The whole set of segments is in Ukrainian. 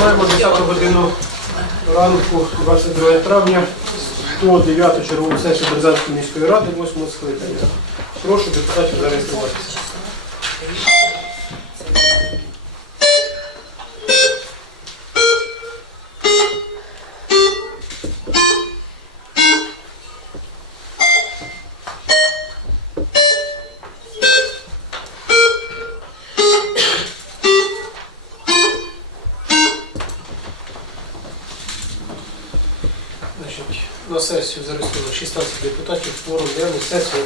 Маємо 10 годину ранку 22 травня 109 чергову сесію Березанської міської ради 8 скликання. Прошу депутатів зареєструватися. successful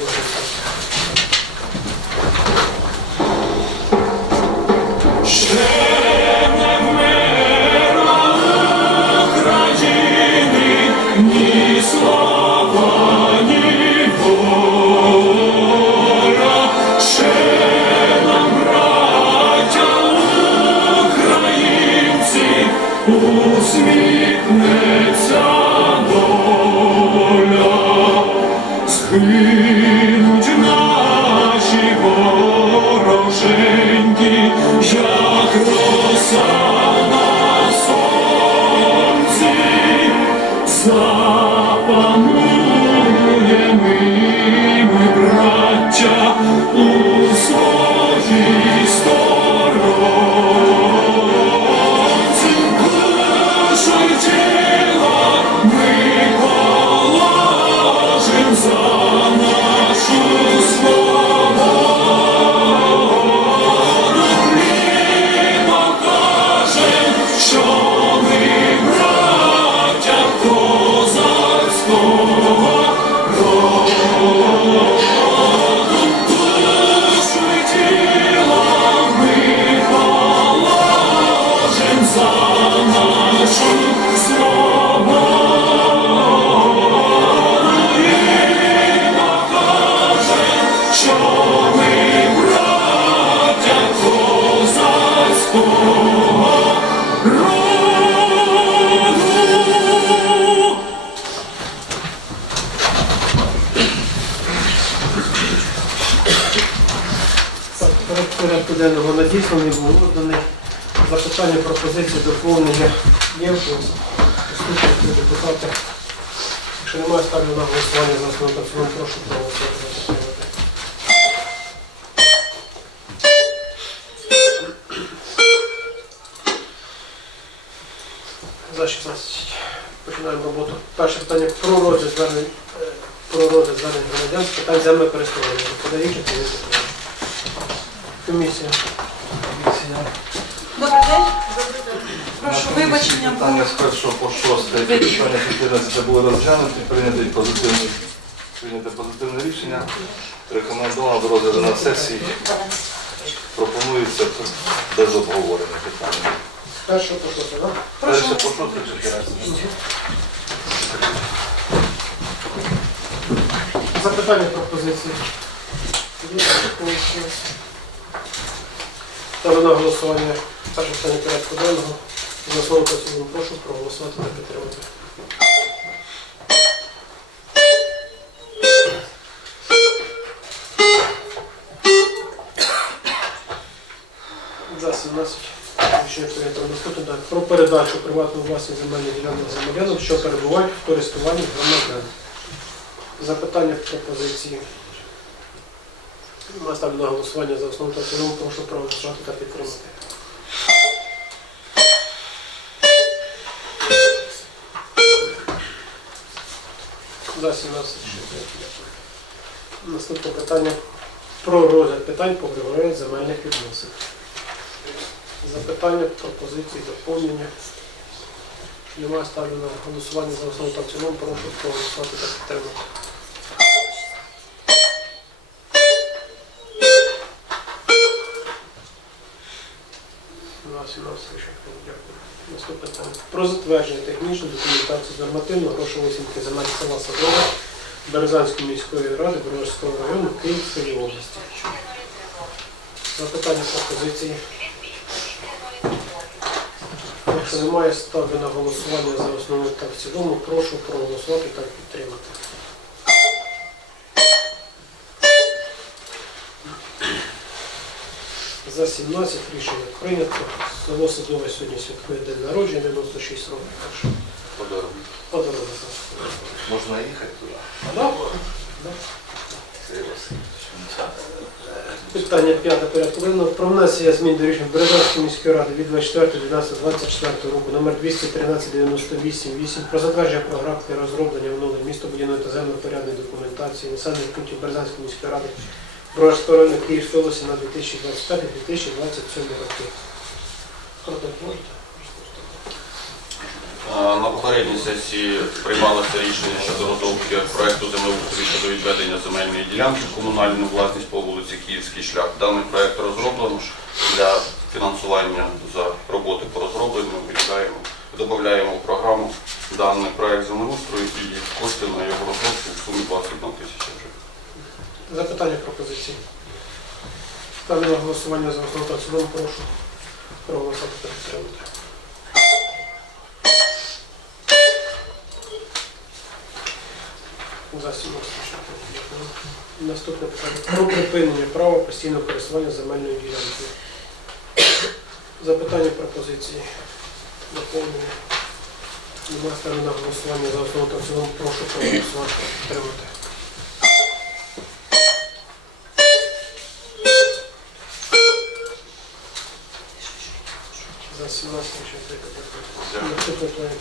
You. Пропозиції, доповнення є? Присутні депутати. Якщо немає, ставлю на голосування за основу та цілому, прошу проголосувати. за підтримати. 16. Починаємо роботу. Перше питання про розгляд звернень, е, про розгляд звернень громадян з питань землекористування. Подаючи Комісія. Добрий день. Прошу вибачення. Питання з першого по шосте. Питання 14 були розглянуті, прийнято позитивне, прийнято позитивне рішення. Рекомендовано до розгляду на сесії. Пропонується без обговорення питання. Перше по шосте, так? Перше по шосте 14. Запитання пропозиції. Ставлю на голосування перше питання порядку денного. За слово в прошу проголосувати та підтримати. За 17. Рішення прийнято наступне. Про передачу приватної власної земельних ділянок громадянам, що перебувають в користуванні громадян. Запитання пропозиції. Я ставлю на голосування за основу та в цілому, прошу проголосувати та підтримати. За 17. Наступне питання про розгляд питань по врегулюванню земельних відносин. Запитання, пропозиції, доповнення. Немає ставлю на голосування за основу та в цілому, прошу проголосувати та підтримати. На 17 рішень. Дякую. Наступне питання. Про затвердження технічної документації з нормативно-грошової оцінки земель села Садове Березанської міської ради Березанського району Київської області. Запитання пропозиції. Якщо немає, ставлю на голосування за основу та в цілому. Прошу проголосувати та підтримати. За 17 рішення прийнято. Село Садове сьогодні святкує день народження, 96 років. Так що Подарунок. подарунок. Можна їхати туди? Да? Да. Сергій Васильович. Питання п'яте порядку денного. Про внесення змін до рішення Березанської міської ради від 24.12.24 року номер 21398 про затвердження програм для розроблення оновлення містобудівної та землепорядної документації населених пунктів Березанської міської ради про сторони Київської області на 2025-2027 роки. На попередній сесії приймалося рішення щодо розробки проекту землеустрою щодо відведення земельної ділянки в комунальну власність по вулиці Київський шлях. Даний проект розроблено для фінансування за роботи по розробленню. Виділяємо, додаємо в програму даний проект землеустрою і кошти на його розробку в сумі 21 тисяча гривень. Запитання пропозиції. Ставлю на голосування за основу та. Прошу проголосувати та підтримати. За 17. Наступне питання. Про припинення права постійного користування земельною ділянкою. Запитання пропозиції. Доповнення. Нема ставлю на голосування за основу та цілому. Прошу проголосувати та підтримати.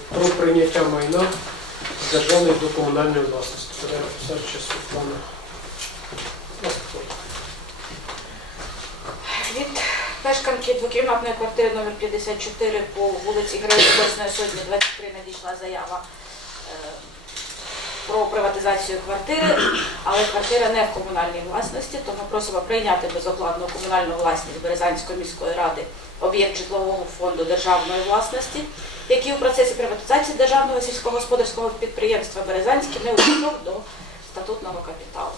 Про прийняття майна з державної до комунальної власності. Світлана. Від мешканки двокімнатної квартири номер 54 по вулиці Героїв Небесної Сотні 23 надійшла заява е, про приватизацію квартири, але квартира не в комунальній власності, тому просимо прийняти безоплатну комунальну власність Березанської міської ради об'єкт житлового фонду державної власності, який у процесі приватизації державного сільськогосподарського підприємства Березанське не увійшов до статутного капіталу.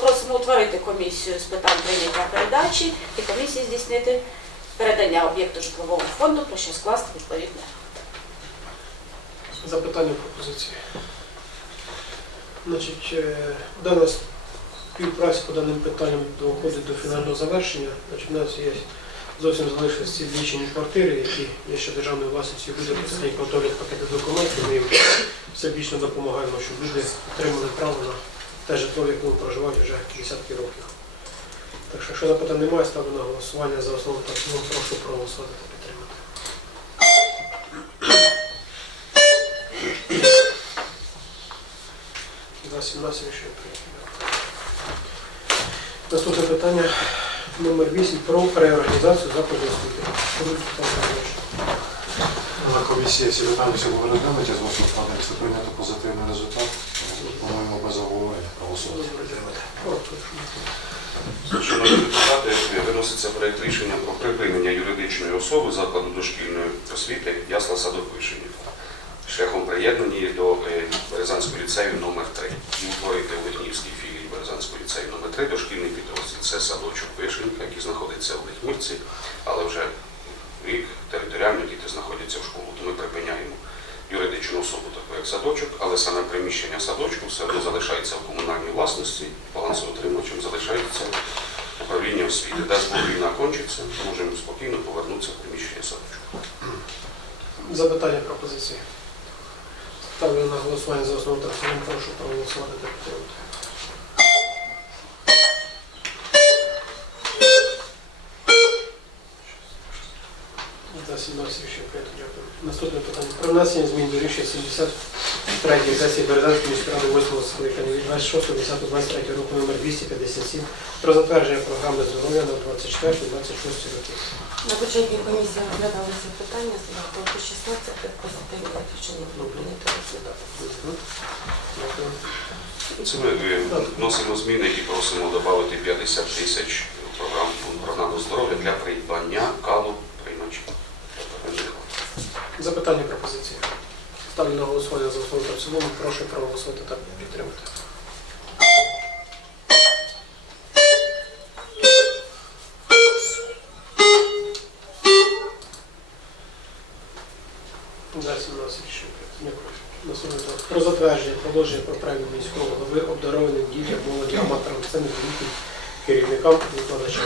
Просимо утворити комісію з питань прийняття передачі і комісії здійснити передання об'єкту житлового фонду, про що скласти відповідне. Запитання пропозиції. Значить, е, дана співпраця по даним питанням доходить до фінального завершення. Значить, у нас є зовсім залишилися ці лічені квартири, які є ще державною власністю, люди представні контролюють пакети документів. Ми їм всебічно допомагаємо, щоб люди отримали право на те житло, в якому проживають вже десятки років. Так що, якщо запитань немає, ставлю на голосування за основу та цілому. Прошу проголосувати та підтримати. За 17 рішення. Наступне питання номер 8 про реорганізацію закладів освіти. На комісії всі питання були розглянуті, з вашого складу, якщо прийнято позитивний результат, пропонуємо без обговорення проголосувати. Шановні депутати, виноситься проект рішення про припинення юридичної особи закладу дошкільної освіти ясла садовишенів шляхом приєднання до е, Березанського ліцею номер 3 і утворити у Лихнівській філії Березанського ліцею номер 3 дошкільний підрозділ. Це садочок Вишенька, який знаходиться в Лихнівці, але вже рік територіально діти знаходяться в школу. То ми припиняємо юридичну особу таку як садочок, але саме приміщення садочку все одно залишається в комунальній власності, балансоутримувачем залишається управління освіти. Дасть Бог війна кончиться, можемо спокійно повернутися в приміщення садочку. Запитання пропозиції. Ставлю на голосування за основу та цілому. Прошу проголосувати та підтримати. 17 рішення прийнято. Дякую. Наступне питання. Про внесення змін до рішення 73 сесії Березанської міської ради 8 скликання від 26.10.23 року номер 257 про затвердження програми здоров'я на 24-26 роки. На бюджетній комісії розглядалися питання з рахунку 16 позитивне рішення було прийнято розглядати. Дякую. Це ми вносимо зміни, які просимо додати 50 тисяч в програму здоров'я для придбання. Запитання пропозиції. Ставлю на голосування за основу та в цілому. Прошу проголосувати та підтримати. За 17 рішення. Дякую. Наступне. Про затвердження положення про правильну міського голови обдарованим дітям, молоді, аматорам, сцени, керівникам, викладачам.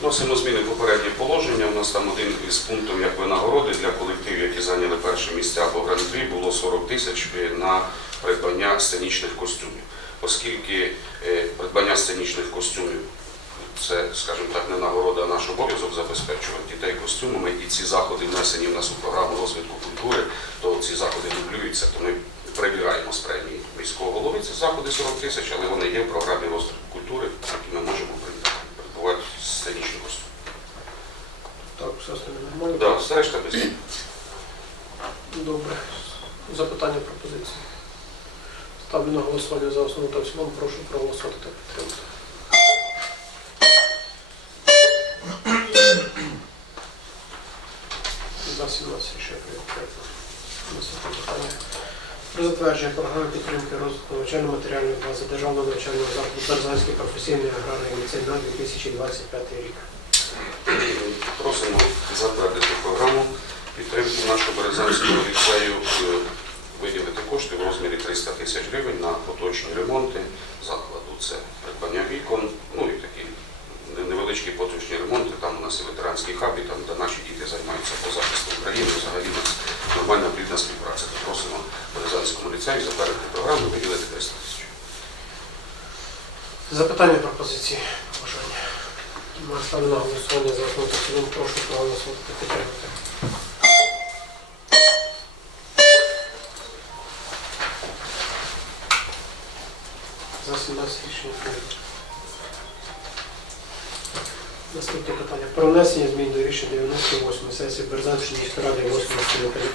Вносимо зміни в попереднє положення. У нас там один із пунктів як винагороди для колективів, які зайняли перше місце або гран-прі, було 40 тисяч на придбання сценічних костюмів. Оскільки е, придбання сценічних костюмів це, скажімо так, не нагорода, а наш обов'язок забезпечувати дітей костюмами, і ці заходи внесені в нас у програму розвитку культури, то ці заходи дублюються, то ми прибираємо з премії міського голови. Це заходи 40 тисяч, але вони є в програмі розвитку культури, які ми можемо придбувати сценічні костюми. Так, все остальне нормально. Да, все решта без. Добре. Запитання пропозиції. Ставлю на голосування за основу та в. Прошу проголосувати та підтримати. За 17 рішення прийнято. Наступне питання. Програми підтримки розвитку навчально-матеріальної бази державного навчального закладу Берзанський професійний аграрний ліцей на 2025 рік. Просимо затвердити програму підтримки нашого Березанського ліцею, кошти в розмірі 300 тисяч гривень на поточні ремонти закладу. Це придбання вікон, ну і такі невеличкі поточні ремонти. Там у нас і ветеранський хаб, і там, де наші діти займаються по захисту України. Взагалі у нас нормальна плідна співпраця. То просимо Березанському ліцею затвердити програму, виділити 300 тисяч. Запитання пропозиції. Бажання. Ставлю на голосування за основу. Прошу проголосувати. За 17 рішення. Наступне питання. Про внесення змін до рішення 98 сесії Берзанської міської ради 8 скликання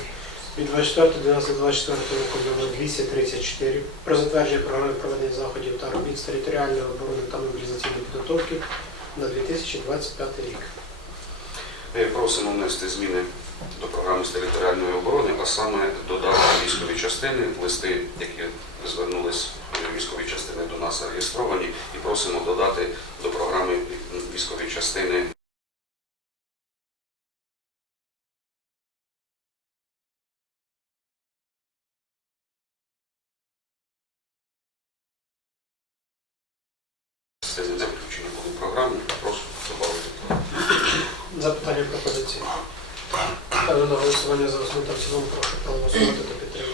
від 24.12.24 року номер 234 про затвердження програми проведення заходів та робіт з територіальної оборони та мобілізаційної підготовки на 2025 рік. Ми просимо внести зміни до програми з територіальної оборони, а саме додати військові частини, листи, які звернулись е, військові частини до нас реєстровані, і просимо додати до програми військові частини частини. Прошу додати. Запитання пропозиції. Ставлю на голосування за основу цілому. Прошу проголосувати та підтримати.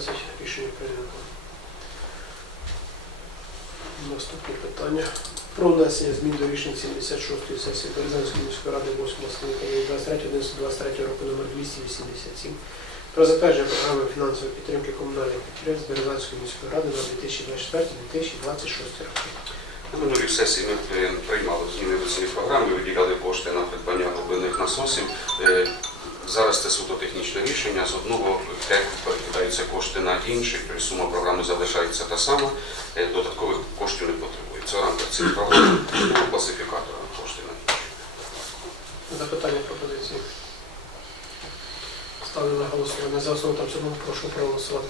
17 рішення прийнято. Наступне питання. Про внесення змін до рішень 76-ї сесії Березанської міської ради 8 скликання від 23 року номер 287 про затвердження програми фінансової підтримки комунальних підприємств Березанської міської ради на 2024-2026 роки. На минулій сесії ми е, приймали зміни до цієї програми, виділяли кошти на придбання глибинних насосів. Зараз це суто технічне рішення. З одного ТЕК перекидаються кошти на інший, тобто сума програми залишається та сама. Е, Додаткових коштів не потребується. В рамках цієї програми другого класифікатора кошти на інші. Запитання пропозиції. Ставлю на голосування за основу та в цілому. Прошу проголосувати.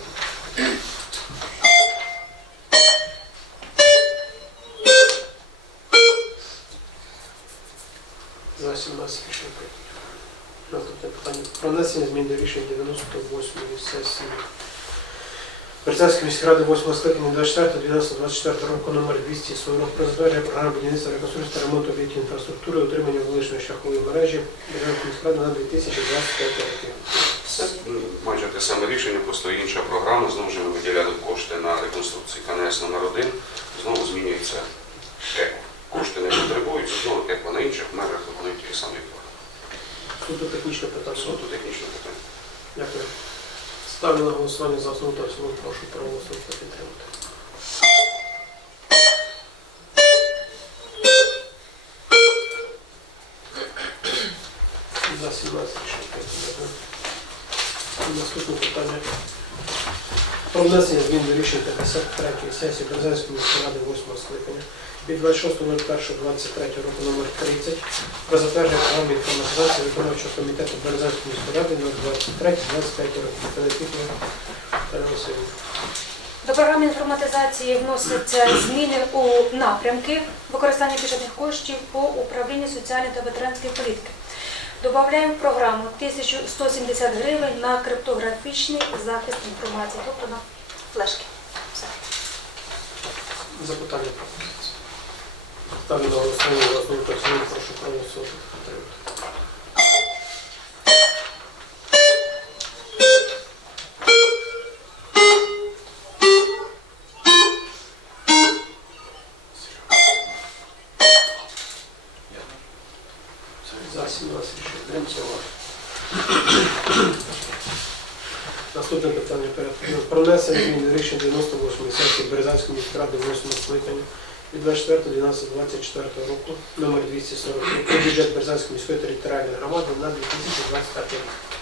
За 17 рішення прийнято. Наступне питання. Про внесення змін до рішення 98-ї сесії Березанської міської ради 8 скликання 24-12-24 року номер 240 про затвердження програми будівництва реконструкції та ремонту об'єктів інфраструктури, утримання вуличної шляхової мережі Березанської міської ради на 2025 роки. Це майже те саме рішення, просто інша програма. Знову ж ми виділяли кошти на реконструкцію КНС номер 1 Знову змінюється КЕК. Кошти не потребують, знову КЕК на інших мерах виконують ті самі. Суто технічне питання. Суто технічне питання. Дякую. Ставлю на голосування за основу та в. Прошу проголосувати та підтримати. За 17 рішення. Наступне питання. Про внесення змін до рішень 53 сесії Березанської міської ради 8 скликання від 26.01.23 року номер 30 про затвердження програми інформатизації виконавчого комітету Березанської міської ради на 23-25 роки. Телефітно Наталя До програми інформатизації вносяться зміни у напрямки використання бюджетних коштів по управлінню соціальної та ветеранської політики. Додаємо в програму 1170 гривень на криптографічний захист інформації, тобто на флешки. Все. Запитання пропозиції. Ставлю на голосування прошу проголосувати. За 17 рішення прийняття. Наступне питання. Про внесення змін рішення 98 сесії Березанської міськради 8 скликання від 24.12.24 року номер 240 про бюджет Березанської міської територіальної громади на 2025 рік.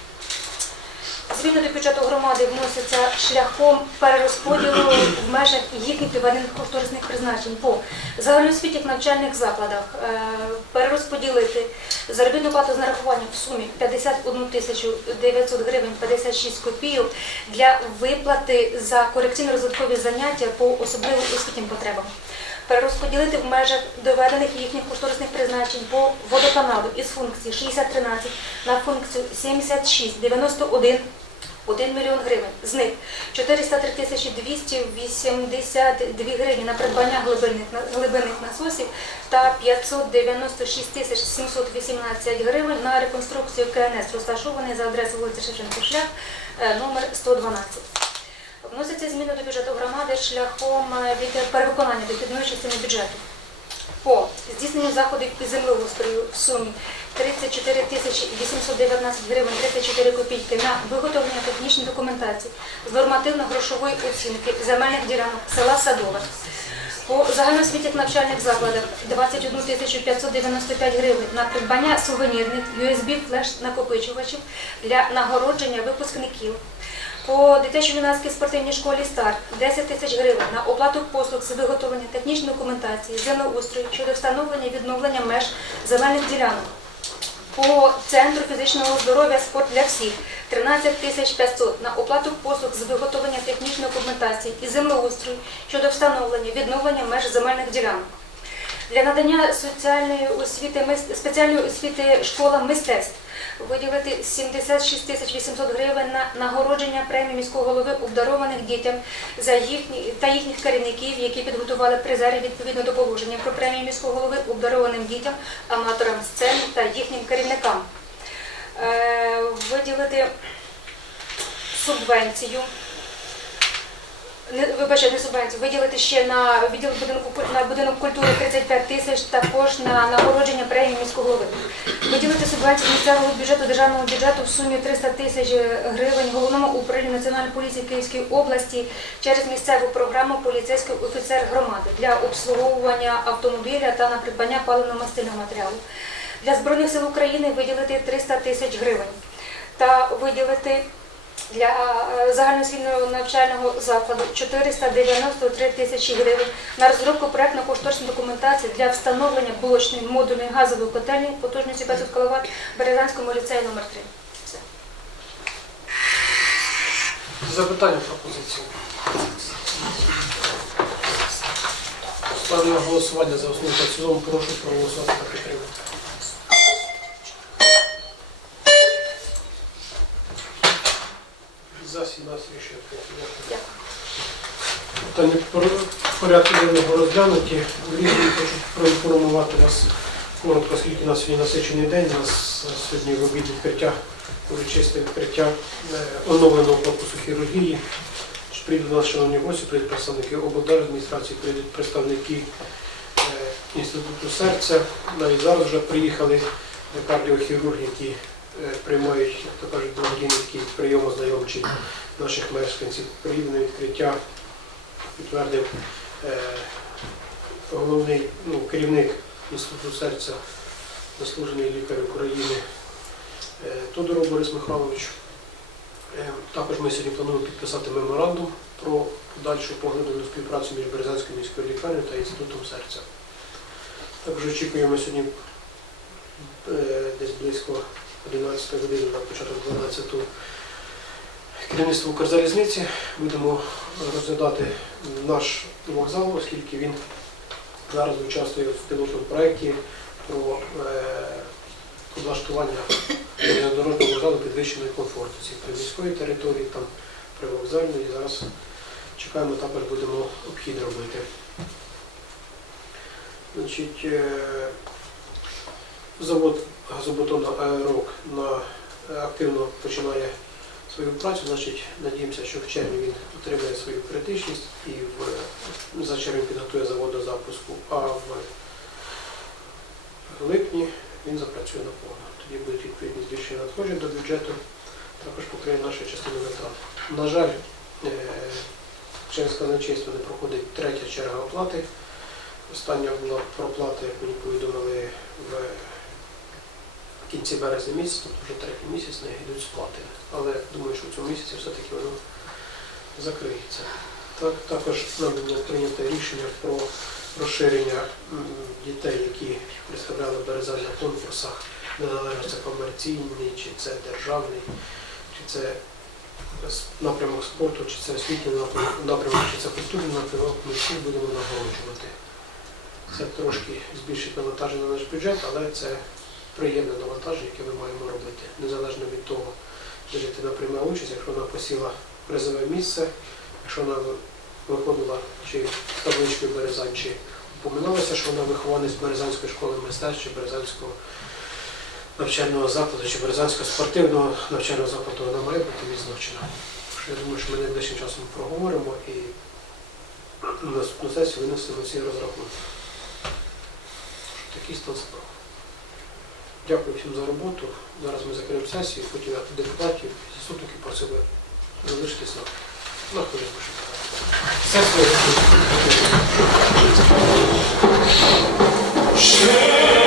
Зміни до бюджету громади вносяться шляхом перерозподілу в межах їхніх приведених кошторисних призначень по загальноосвітніх навчальних закладах, е, перерозподілити заробітну плату з нарахуванням в сумі 51 тисячу 900 гривень 56 копійок для виплати за корекційно-розвиткові заняття по особливим освітнім потребам. Перерозподілити в межах доведених їхніх кошторисних призначень по водоканалу із функції 6013 на функцію 7691 1 мільйон гривень. З них 403 тисячі 282 гривні на придбання глибинних, глибинних насосів та 596 тисяч 718 гривень на реконструкцію КНС, розташований за адресою вулиці Шевченко шлях е, номер 112. Вносяться зміни до бюджету громади шляхом е, від перевиконання дохідної частини бюджету. По здійсненню заходів із землеустрою в сумі 34 тисячі 819 гривень 34 копійки на виготовлення технічної документації з нормативно-грошової оцінки земельних ділянок села Садове. По загальноосвітніх навчальних закладах 21 тисячу 595 гривень на придбання сувенірних USB флеш-накопичувачів для нагородження випускників. По дитячо-юнацькій спортивній школі «Старт» 10 тисяч гривень на оплату послуг з виготовлення технічної документації, землеустрою щодо встановлення і відновлення меж земельних ділянок. По центру фізичного здоров'я спорт для всіх 13 тисяч 500 на оплату послуг з виготовлення технічної документації і землеустрою щодо встановлення відновлення меж земельних ділянок. Для надання соціальної освіти спеціальної освіти школам мистецтв виділити 76 тисяч 800 гривень на нагородження премії міського голови обдарованих дітям за їхні та їхніх керівників, які підготували призери відповідно до положення про премію міського голови обдарованим дітям, аматорам сцени та їхнім керівникам. Е, виділити субвенцію. Вибачте, не субвенцію, виділити ще на відділ будинку на будинок культури 35 тисяч, також на нагородження премії міського голови. Виділити субвенцію місцевого бюджету державного бюджету в сумі 300 тисяч гривень головному управлінню Національної поліції Київської області через місцеву програму Поліцейський офіцер громади для обслуговування автомобіля та на придбання паливно-мастильного матеріалу. Для Збройних сил України виділити 300 тисяч гривень та виділити для е, загальноосвітнього навчального закладу 493 тисячі гривень на розробку проектно-кошторисної документації для встановлення блочної модульної газової котельні потужністю 500 кВт в Березанському ліцеї номер 3 Все. Запитання пропозиції. Ставлю голосування за основу та прошу проголосувати та підтримати. За 17 рішення. Дякую. Питання порядку денного розглянуті. Різні хочу проінформувати вас коротко, оскільки у нас сьогодні насичений день. У нас сьогодні в обід відкриття, урочисте відкриття е, оновленого корпусу хірургії. Прийдуть до нас шановні гості, прийдуть представники облдержадміністрації, прийдуть представники е, Інституту серця. Навіть зараз вже приїхали кардіохірурги, які приймають, як то кажуть, благодійні такі прийомознайомчі наших мешканців. На відкриття, підтвердив е, головний ну, керівник Інституту серця, заслужений лікар України е, Тодоров Борис Михайлович. Е, Також ми сьогодні плануємо підписати меморандум про подальшу поглиблену співпрацю між Березанською міською лікарнею та Інститутом серця. Також очікуємо сьогодні е, десь близько 11 години на початок 12 керівництво Укрзалізниці. Будемо розглядати наш вокзал, оскільки він зараз участвує в пілотному проєкті про е, облаштування дорожнього вокзалу підвищеної комфортності при міської території, там при вокзальній. Зараз чекаємо, також будемо обхід робити. Значить, е, завод газобетону «Аерок» на е, активно починає свою працю, значить, надіємося, що в червні він отримає свою критичність і в, за червень підготує завод до запуску, а в липні він запрацює наповно. Тоді будуть відповідні збільшення надходжень до бюджету, також покриє нашу частину витрат. На жаль, е, через казначейство не проходить третя черга оплати. Остання була проплата, як мені повідомили, в кінці березня місяця, тобто вже третій місяць не йдуть сплати. Але думаю, що в цьому місяці все-таки воно закриється. Так, також нам прийнято рішення про розширення дітей, які представляли Березань на конкурсах, незалежно це комерційний, чи це державний, чи це напрямок спорту, чи це освітній напрямок, чи це культурний напрямок, ми всі будемо нагороджувати. Це трошки збільшить навантаження на наш бюджет, але це приємне навантаження, яке ми маємо робити. Незалежно від того, де дитина прийме участь, якщо вона посіла призове місце, якщо вона виходила чи з табличкою Березань, чи упоминалося, що вона вихованець Березанської школи мистецтв, чи Березанського навчального закладу, чи Березанського спортивного навчального закладу, вона має бути відзначена. Я думаю, що ми найближчим часом проговоримо і на сесію винесемо всі розрахунки. Такий стан справ. Дякую всім за роботу. Зараз ми закриємо сесію, потім я депутатів і просили залишитися на хвилину. Сесія.